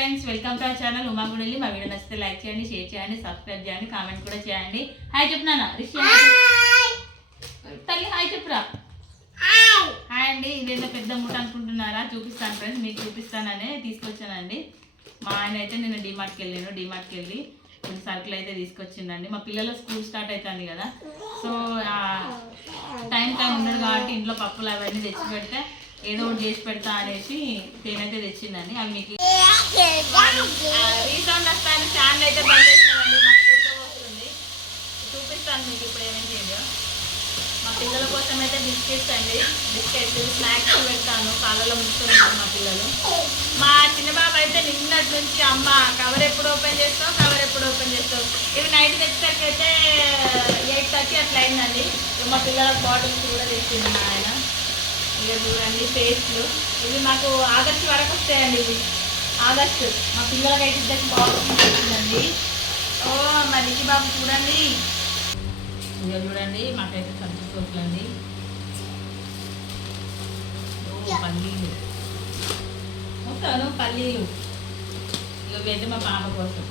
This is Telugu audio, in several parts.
Friends welcome to our channel Umagundali మా వీడియో నచ్చితే లైక్ చేయండి షేర్ చేయండి సబ్స్క్రైబ్ చేయండి కామెంట్ కూడా చేయండి. హాయ్ చెప్తున్నానా రిషి తల్లి హాయ్ చెప్పురా. హాయ్ అండి. ఇదేదో పెద్ద మూట అనుకుంటున్నారా? చూపిస్తాను ఫ్రెండ్స్ మీకు చూపిస్తాననే తీసుకొచ్చానండి. మా ఆయన అయితే నేను డిమార్ట్కి వెళ్ళాను డిమార్ట్కి వెళ్ళి కొన్ని సరుకులు అయితే తీసుకొచ్చిందండి మా పిల్లల స్కూల్ స్టార్ట్ అవుతుంది కదా. సో టైం టైం ఉండదు కాబట్టి ఇంట్లో పప్పులు అవన్నీ తెచ్చి పెడితే ఏదో ఒకటి చేసి పెడతా అనేసి నేనైతే తెచ్చిందండి. అవి మీకు రీసౌండ్ వస్తాను ఫ్యాన్లు అయితే బంద్ చేస్తామండి మాకు వస్తుంది చూపిస్తాను మీకు ఇప్పుడు ఏమేమి చేయాలో. మా పిల్లల కోసం అయితే బిస్కెట్స్ అండి. బిస్కెట్స్ స్నాక్స్ పెడతాను. పాలలో ముంచుకుంటాను మా పిల్లలు. మా చిన్న బాబు అయితే నిన్నటి నుంచి అమ్మ కవర్ ఎప్పుడు ఓపెన్ చేస్తావు కవర్ ఎప్పుడు ఓపెన్ చేస్తావు? ఇవి నైట్ తెచ్చేసరికి అయితే ఎయిట్ థర్టీ అట్లా అయిందండి. మా పిల్లల బాటిల్స్ కూడా తెచ్చింది మా ఆయన. ఇక చూడండి పేస్ట్లు. ఇవి మాకు ఆగస్టు వరకు వస్తాయండి ఇవి. ఆగస్టు. మా పిల్లలకైతే ఇద్దరికి బాటిల్స్ తెచ్చిందండి ఓ మా రిషి బాబు చూడండి. ఇక చూడండి మాకైతే సబ్జీ సోపులు ఓ పల్లీలు. వస్తాను పల్లీలు. ఇక అయితే మా పాప కోసం.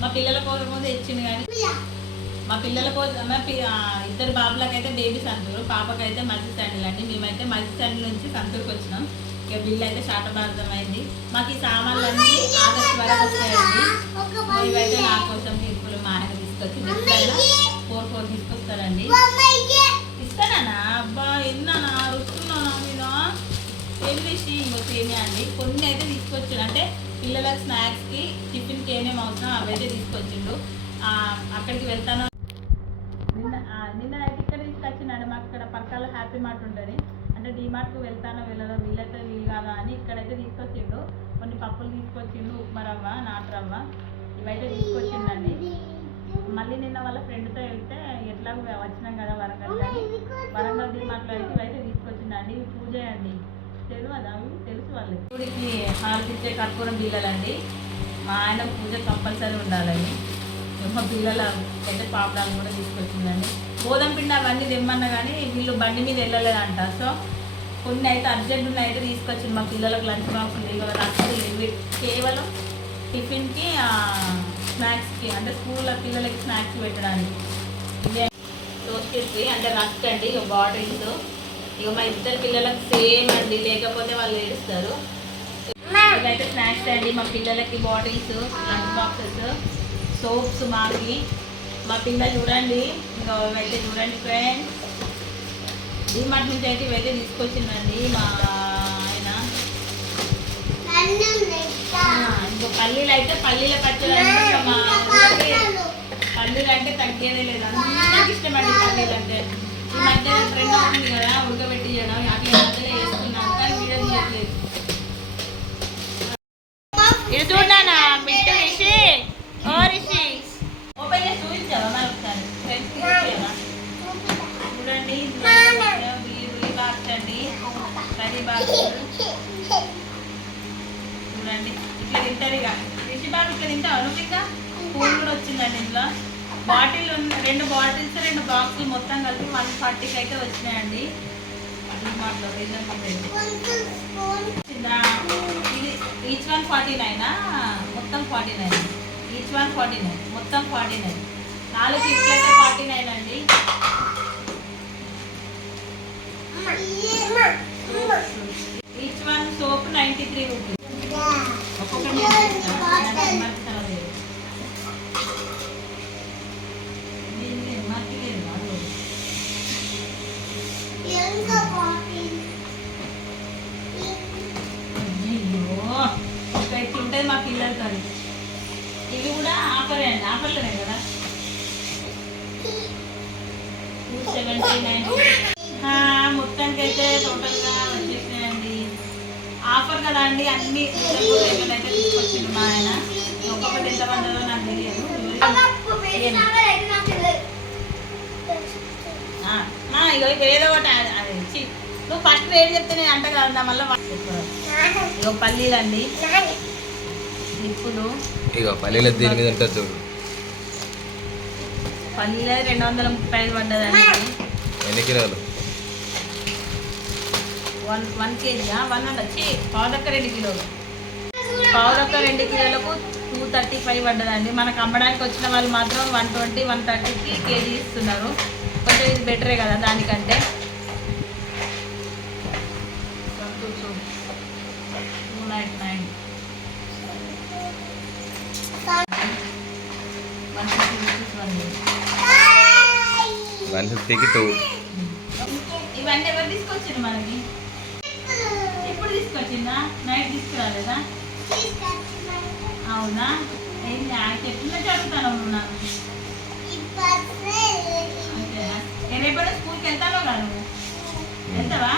మా పిల్లల కోసం కూడా తెచ్చింది కానీ. మా పిల్లల కోసం మా ఇద్దరు బాబులకైతే బేబీ సంతూరు పాపకైతే మధ్య స్టాండ్లు అండి. మేమైతే మధ్య స్టాండ్ నుంచి సంతూరుకి వచ్చినాం. ఇక బిల్లు అయితే శాటభారతం అయింది మాకు ఈ సామాన్లు అన్నీ ఆగస్టు వరకు వస్తాయండి. ఇవైతే నా కోసం ఇప్పుడు మా ఆయన తీసుకొచ్చి ఫోర్ ఫోర్ తీసుకొస్తారండి. ఇస్తానా అబ్బా ఎన్నానా? రుస్తున్నానా మీద ఏం చేసి ఇంకో సేమియా అండి. కొన్ని అయితే తీసుకొచ్చాడు. అంటే పిల్లల స్నాక్స్కి టిఫిన్కి ఏమేమి అవసరం అవైతే తీసుకొచ్చిండు. అక్కడికి వెళ్తాను నిన్న ఆ, నిన్న అయితే ఇక్కడ తీసుకొచ్చినాడు మాకు ఇక్కడ పక్కన హ్యాపీ మార్ట్ ఉంటుంది. అంటే డీమార్ట్కి వెళ్తానో వెళ్ళదో వీలైతే వీలు కాదా అని ఇక్కడైతే తీసుకొచ్చిండు. కొన్ని పప్పులు తీసుకొచ్చిండు ఉప్మా రవ్వ నాటు రవ్వ ఇవైతే తీసుకొచ్చిండండి. మళ్ళీ నిన్న వాళ్ళ ఫ్రెండ్తో వెళ్తే ఎట్లా వచ్చినాం కదా వరంగల్ కానీ వరంగల్ డీమార్ట్లో అయితే ఇవైతే తీసుకొచ్చిండండి. ఇవి పూజ అండి. తెలుసు అవి తెలుసు వాళ్ళు గుడికి హారతి ఇచ్చే కర్పూరం బిళ్ళలండి మా ఆయన పూజ కంపల్సరీ ఉండాలండి. మా పిల్లల అయితే పాపడాలు కూడా తీసుకొచ్చిందండి గోధుమ పిండి అవన్నీ తెమ్మన్నా కానీ వీళ్ళు బండి మీద వెళ్ళలేదంట. సో కొన్ని అయితే అర్జెంట్ ఉన్నాయి అయితే తీసుకొచ్చింది మా పిల్లలకు లంచ్ బాక్స్ ఇవాళ అసలు ఇవి కేవలం టిఫిన్కి స్నాక్స్కి అంటే స్కూల్లో పిల్లలకి స్నాక్స్ పెట్టడానికి. టోస్టెడ్వి అంటే రస్క్ అండి ఇక బాటిల్స్. ఇక మా ఇద్దరు పిల్లలకు సేమ్ అండి లేకపోతే వాళ్ళు ఏడుస్తారు. ఇవైతే స్నాక్స్ అండి మా పిల్లలకి బాటిల్స్ లంచ్ బాక్సెస్ సోప్స్ మాకి. మా పిల్లలు చూడండి. ఇంకా ఇవైతే చూడండి ఫ్రెండ్స్ డిమార్ట్ నుంచి అయితే ఇవైతే తీసుకొచ్చిందండి మా ఆయన. ఇంకో పల్లీలు అయితే పల్లీల పచ్చడి మా పల్లీలు అంటే తగ్గేదే లేదు. అందరికి ఇష్టం అండి పల్లీలు అంటే. ఈ మధ్య ట్రెండ్ అవుతుంది కదా ఉడకబెట్టి చేయడం అట్లా మధ్యలో వేసుకున్నాం కానీ వీడియో చేయట్లేదు ఇది చూడనా బిట్టు రిషి ఓ రిషి ఓపెన్ చేసి చూపించావా మరి ఒకసారి ఫ్రెండ్స్ చూపించావా చూడండి ఉల్లి బాక్స్ అండి కర్రీ బాక్స్ చూడండి ఇట్లా తింటారు ఇక రిషి బాబు ఇట్లా తింటావా? నువ్వు ఇంకా పూలు కూడా వచ్చిందండి ఇందులో బాటిల్ రెండు బాటిల్స్ రెండు బాక్సులు మొత్తం కలిపి వన్ ఫార్టీకి అయితే వచ్చినాయండి ఇది ఈచ్ వన్ ఫార్టీ నైనా? మొత్తం forty nine? Each one forty nine మొత్తం ఫార్టీ నైన్. నాలుగు గిఫ్ట్లు అయితే ఫార్టీ నైన్ అండి. Each one soap ninety three rupees. ఉంటుంది మా పిల్లలతో ఇవి కూడా ఆఫర్ అండి ఆఫర్లోనే కదా టూ సెవెంటీ నైన్ మొత్తానికి అయితే ఆఫర్ కదా అండి అన్ని అయితే తీసుకొచ్చిండు మా ఆయన. ఒక్కొక్కటి ఎంత నాకు తెలియదు. ఇక ఏదో ఒకటి అది- నువ్వు ఫస్ట్ రేట్ చెప్తే నేను అంట కదా మళ్ళీ పల్లీలండి. నిప్పులు ఇక పల్లెల దీని మీద ఉంటుంది చూడు. పల్లీలు రెండు వందల ముప్పై ఐదు పడ్డదండి. ఎన్ని కిలోలు? వన్ వన్ కేజీయా వన్ అండ్ వచ్చి పాదక్క రెండు కిలోలు. పావులొక్క రెండు కిలోలకు టూ థర్టీ ఫైవ్ పడ్డదండి. మనకు అమ్మడానికి వచ్చిన వాళ్ళు మాత్రం వన్ ట్వంటీ వన్ థర్టీకి కేజీ ఇస్తున్నారు. కొంచెం ఇది బెటరే కదా దానికంటే. Two night nine. వన్ ఫిఫ్టీకి టూ. ఇవన్నీ ఎవరు తీసుకొచ్చింది మనకి? తీసుకొచ్చిందా? నైట్ తీసుకురాలేదా? అవునా? ఏంటి ఆ చెప్తున్నా చదువుతాను నువ్వు నాకు? రేపటి స్కూల్కి వెళ్తానో కదా నువ్వు? వెళ్తావా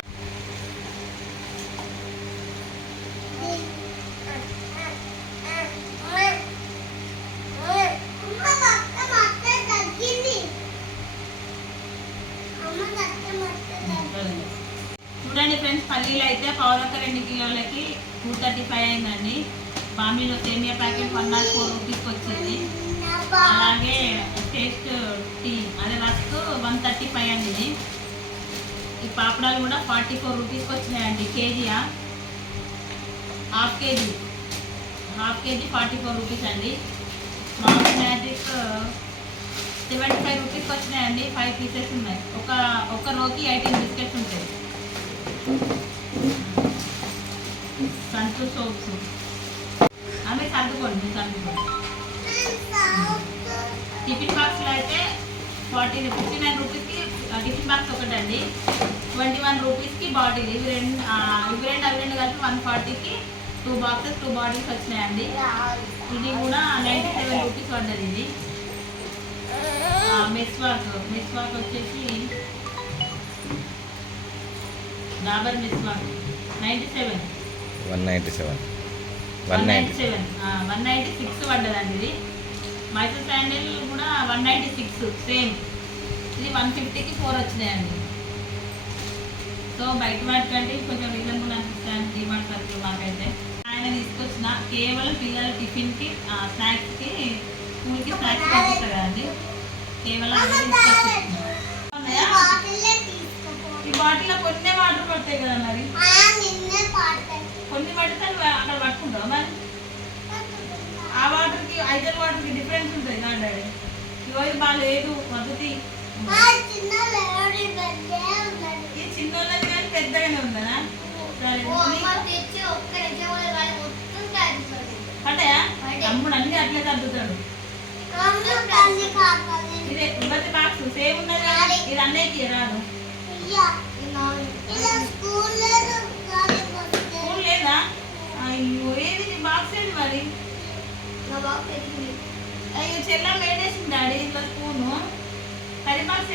చూడండి ఫ్రెండ్స్ పల్లీలు అయితే పౌరొక్క రెండు కిలోలకి టూ థర్టీ ఫైవ్ అయిందండి బాంబీలో సేమియా ప్యాకెట్ వన్ నాట్ ఫోర్ రూపీస్కి వచ్చింది. అలాగే టేస్ట్ టీ అదే రస్క్ వన్ థర్టీ ఫైవ్ అండి ఇది. ఈ పాపడాలు కూడా ఫార్టీ ఫోర్ రూపీస్కి వచ్చినాయండి కేజీయా half KG. Half KG forty four rupees అండి. మామూలు మ్యాజిక్ సెవెంటీ ఫైవ్ రూపీస్కి వచ్చినాయండి ఫైవ్ పీసెస్ ఉన్నాయి. ఒక ఒక రోకి ఎయిటీన్ బిస్కెట్స్ ఉంటాయి. Santoor soaps. Forty fifty nine రూపీస్కి టిఫిన్ బాక్స్ ఒకటండి. ట్వంటీ వన్ రూపీస్కి బాటిల్. ఇవి రెండు ఇవి రెండు అవి రెండు కలిపి వన్ ఫార్టీకి టూ బాక్సెస్ టూ బాటిల్స్ వచ్చినాయండి. ఇది కూడా నైంటీ సెవెన్ రూపీస్ పడ్డది ఇది మెస్ వాక్ మెస్ వాక్ వచ్చేసి Dabur Meswak ninety seven. One ninety seven. One ninety seven one ninety six పడ్డదండి ఇది. మైసూర్ శాండిల్ కూడా వన్ నైంటీ సిక్స్ సేమ్. ఇది వన్ ఫిఫ్టీకి ఫోర్ వచ్చినాయండి. సో బయట వాటికంటే కొంచెం రీజనబుల్ అనిపిస్తాయి డిమార్ట్ సర్కిల్ మాకైతే. ఆయన తీసుకొచ్చిన కేవలం పిల్లల టిఫిన్కి స్నాక్స్కి స్కూల్కి స్నాక్స్ పంపిస్తారు కదండి కేవలం ఈ బాటిల్లో కొన్ని వాటర్ పడతాయి కదా మరి? కొన్ని పడితే అక్కడ పట్టుకుంటావు మరి? ఆ వాటర్కి ఐదర్ వాటర్కి డిఫరెన్స్ ఉంటుంది కదా డాడీ బాగా లేదు బాగా పెద్దగానే ఉందా పడ్డాయా? తమ్ముడు అన్ని అట్లే తగ్గుతాడు ఇదే ఇవ్వతి బాక్స్ సేమ్ ఉన్నది ఇది అన్నయ్యకి రాదు. స్కూల్ లేదా? అయ్యో ఏది నీ బాక్స్ ఏది మరి? అయ్యో చెల్ల వేడేసింది డాడీ? ఇట్లా స్పూను? కర్రీ బాక్స్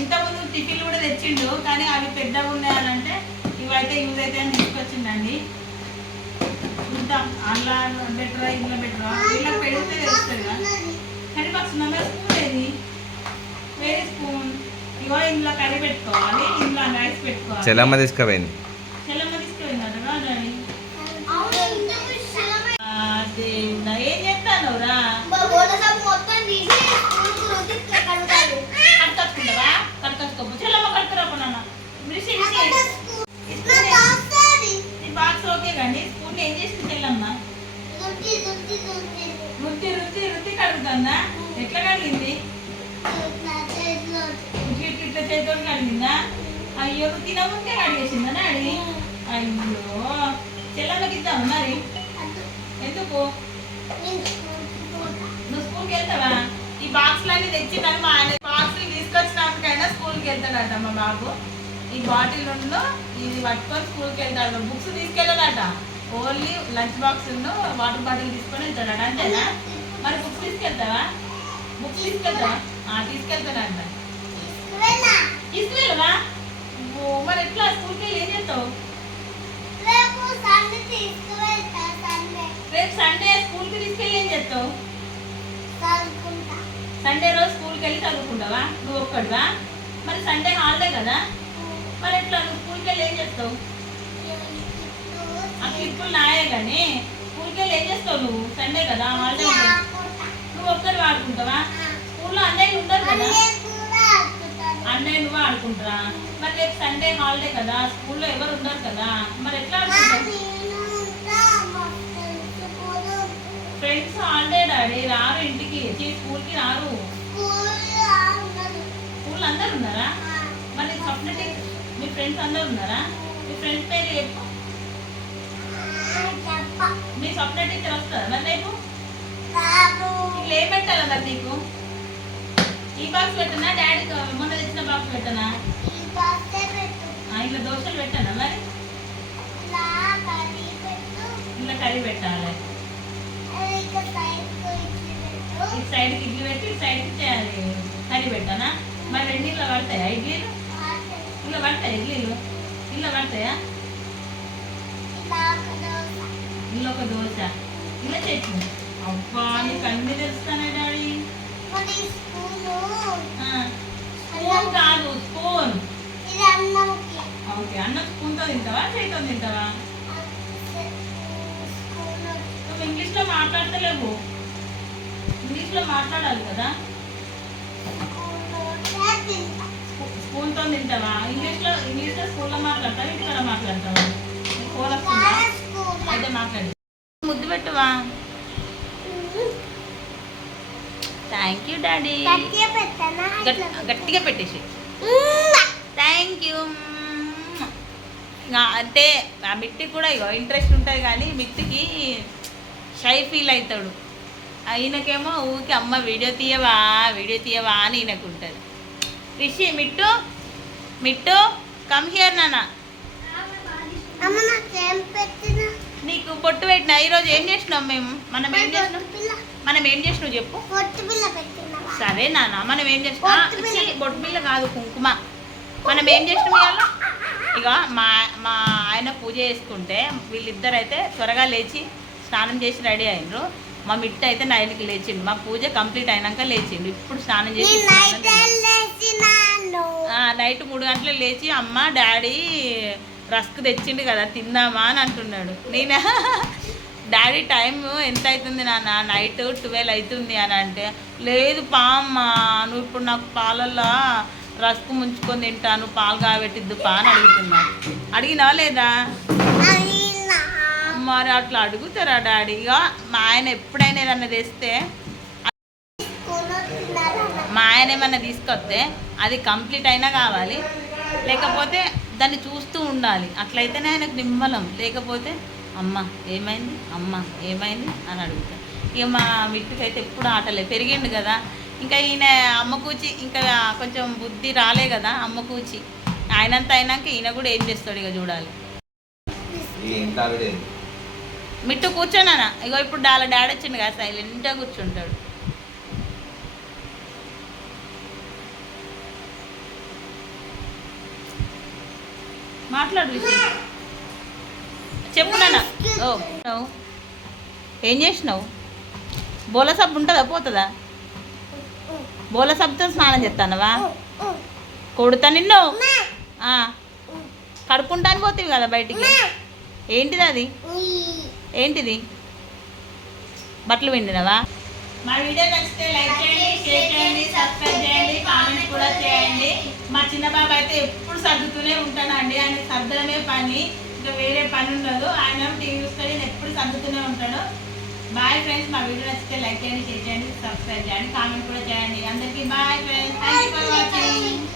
ఇంతకుముందు టిఫిన్లు కూడా తెచ్చిండు కానీ అవి పెద్దగా ఉన్నాయనంటే ఇవైతే యూజ్ అయితే అని తీసుకొచ్చిండండి. చూద్దాం అలా బెటరా ఇంట్లో బెటరా ఇలా పెడితే తెలుస్తుంది కదా. కర్రీ బాక్స్ స్పూన్ ఏది? వేరే స్పూన్. ఇగో ఇందులో కర్రీ పెట్టుకోవాలి ఇందులో రైస్ పెట్టుకోవాలి. చెల్లమ్మ తీసుకుపోయింది. బాక్స్ ఓకే కానీ స్పూన్ ఏం చేసింది చెల్లమ్మ? రుద్ది రుద్ది రుద్ది కడుగుతుందా? ఎట్లా కడిగింది? ఇట్లా ఇట్లా చేతితో కడిగిందా? అయ్యో నువ్వు తినముందే కడిగేసిందా డాడీ? అయ్యో చెల్లమ్మకి ఇద్దాము మరి? ఎందుకు? నువ్వు స్కూల్కి వెళ్తావా? ఈ బాక్స్లన్నీ తెచ్చిందని మా ఆయన బాక్సులు తీసుకొచ్చినాకైనా స్కూల్కి వెళ్తాడట మా బాబు. ఈ బాటిల్ ఉండు ఇది పట్టుకొని స్కూల్కి వెళ్తాడు books తీసుకెళ్ళాడట. Only lunch box water bottle తీసుకొని వెళ్తాడట అంతేనా? మరి బుక్స్ తీసుకెళ్తావా? బుక్స్ తీసుకెళ్తావా? ఆ, తీసుకెళ్తాడంట. తీసుకువెళ్ళవా? మరి ఎట్లా? స్కూల్కి వెళ్ళి ఏం చేస్తావు? రేపు సండే స్కూల్కి తీసుకెళ్ళి ఏం చేస్తావు? సండే రోజు స్కూల్కి వెళ్ళి చదువుకుంటావా? నువ్వు ఒక్కడివా? మరి సండే హాలిడే కదా. మరి ఎట్లా? నువ్వు స్కూల్కి వెళ్ళి ఏం చేస్తావు? ఆ క్లిప్పులు నాయే కానీ స్కూల్కి వెళ్ళి ఏం చేస్తావు నువ్వు? సండే కదా హాలిడే నువ్వు ఒక్కడి వాడుకుంటావా స్కూల్లో అన్నయ్య ఉండరు కదా. అన్నయ్య నువ్వు ఆడుకుంటారా? మరి రేపు సండే హాలిడే కదా స్కూల్లో ఎవరు ఉండరు కదా. మరి ఎట్లా ఆడుకుంటావు? ఫ్రెండ్స్ హాలిడే డాడీ రారు ఇంటికి. స్కూల్కి రారు. స్కూల్ అందరు ఉన్నారా? ఫ్రెండ్స్ అందరు ఉన్నారా? మీ ఫ్రెండ్స్ పేరు చెప్పు. మీ స్వప్న టీచర్ వస్తుందా మరి రేపు? నీకు ఏం పెట్టాలా మరి నీకు? ఈ బాక్స్ పెట్టనా? డాడీ మొన్న తెచ్చిన బాక్స్ పెట్టనా? ఇలా దోశలు పెట్టానా మరి? ఇలా కర్రీ పెట్టాలి. ఈ సైడ్కి ఇడ్లీ పెట్టి. ఈ సైడ్కి చేయాలి. కర్రీ పెట్టానా? మరి రెండు ఇలా పడతాయా ఇడ్లీలు? ఇలా పడతాయి? ఇడ్లీలు ఇలా పడతాయా? ఇలా ఒక దోశ. ఇలా చట్నీ అబ్బా నీకు అన్ని తెలుస్తానే డాడీ. ఆ, స్పూన్ కాదు స్పూన్. ఓకే అన్న స్పూన్తో తింటావా? చేతితో తింటావా? నువ్వు ఇంగ్లీష్లో మాట్లాడతలేవు. ఇంగ్లీష్లో మాట్లాడాలి కదా స్కూల్లో తింటా తింటావా? ఇంగ్లీష్లో ఇంగ్లీష్లో స్కూల్లో మాట్లాడతావా ఇంటికాడ మాట్లాడతావా నీకు ఫోన్ వస్తుందా స్కూల్లో అయితే మాట్లాడు. ముద్దు పెట్టువా? థ్యాంక్ యూ డాడీ గట్టిగా పెట్టేసి. థ్యాంక్ యూ అంటే ఆ మిట్టి కూడా ఇగో ఇంట్రెస్ట్ ఉంటుంది కానీ మిట్టికి షై ఫీల్ అవుతాడు ఈయనకేమో ఊరికి అమ్మ వీడియో తీయవా వీడియో తీయవా అని ఈయనకు ఉంటుంది రిషి మిట్టు మిట్టు కమ్ హియర్ నాన్న. అమ్మ నాకేం పొట్టు పెట్టిన ఈరోజు ఏం చేసినాం మేము? మనం ఏం చేసినాం? మనం ఏం చేసినావు చెప్పు. సరే నాన్న మనం ఏం చేసినా? బొట్టు బిళ్ళ కాదు కుంకుమ. మనం ఏం చేసినాం ఇవాళ? ఇక మా మా ఆయన పూజ చేసుకుంటే వీళ్ళిద్దరు అయితే త్వరగా లేచి స్నానం చేసి రెడీ అయినరు. మా మిట్ట అయితే నైన్కి లేచిండు. మా పూజ కంప్లీట్ అయినాక లేచిండు. ఇప్పుడు స్నానం చేసి నేను నైట్ మూడు గంటలకు లేచి అమ్మ డాడీ రస్క్ తెచ్చిండు కదా తిందామా అని అంటున్నాడు. నేను? డాడీ టైం ఎంత అవుతుంది నాన్న? నైట్ ట్వెల్వ్ అవుతుంది అని అంటే లేదు పామ్మ నువ్వు ఇప్పుడు నాకు పాలల్లో రస్క్ ముంచుకొని తింటాను పాలు కాబెట్టిద్దు పా అని అడుగుతున్నా అడిగినావా లేదా? మరి అట్లా అడుగుతారా డాడీ? ఇక మా ఆయన ఎప్పుడైనా ఏదన్నా తెస్తే మా ఆయన ఏమన్నా తీసుకొస్తే అది కంప్లీట్ అయినా కావాలి. లేకపోతే దాన్ని చూస్తూ ఉండాలి. అట్లయితేనే ఆయనకు నిమ్మలం. లేకపోతే అమ్మ ఏమైంది? అమ్మ ఏమైంది? అని అడుగుతాను ఇక మా మిట్టుకి అయితే ఎప్పుడు ఆటలే. పెరిగిండు కదా. ఇంకా ఈయన అమ్మ కూచి ఇంకా కొంచెం బుద్ధి రాలే కదా అమ్మ కూచి. ఆయనంత అయినాక ఈయన కూడా ఏం చేస్తాడు ఇక చూడాలి. మిట్టు కూర్చోనానా? ఇగో ఇప్పుడు డాల డాడీ వచ్చిండు కదా సైలెంట్గా కూర్చుంటాడు. మాట్లాడు చెప్పు నాన్న. ఓ. ఏం చేసినావు? బోల సబ్బు ఉంటుందా? పోతుందా? బోల సబ్బుతో స్నానం చేస్తానవా? కొడుతా నిన్ను? ఆ, కడుక్కుంటాను పోతివి కదా బయటికి? ఏంటిది అది? ఏంటిది? బట్టలు పిండినవా మా వీడియో నచ్చితే లైక్ చేయండి షేర్ చేయండి సబ్స్క్రైబ్ చేయండి కామెంట్ కూడా చేయండి. మా చిన్న బాబు అయితే ఎప్పుడు సర్దుతూనే ఉంటానండి ఆయన సర్దడమే పని ఇంకా వేరే పని ఉండదు. ఆయన టీవీ చూస్తాడు నేను ఎప్పుడు సర్దుతూనే ఉంటాడు. బాయ్ ఫ్రెండ్స్ మా వీడియో నచ్చితే లైక్ చేయండి షేర్ చేయండి సబ్స్క్రైబ్ చేయండి కామెంట్ కూడా చేయండి. అందరికీ bye friends thank for watching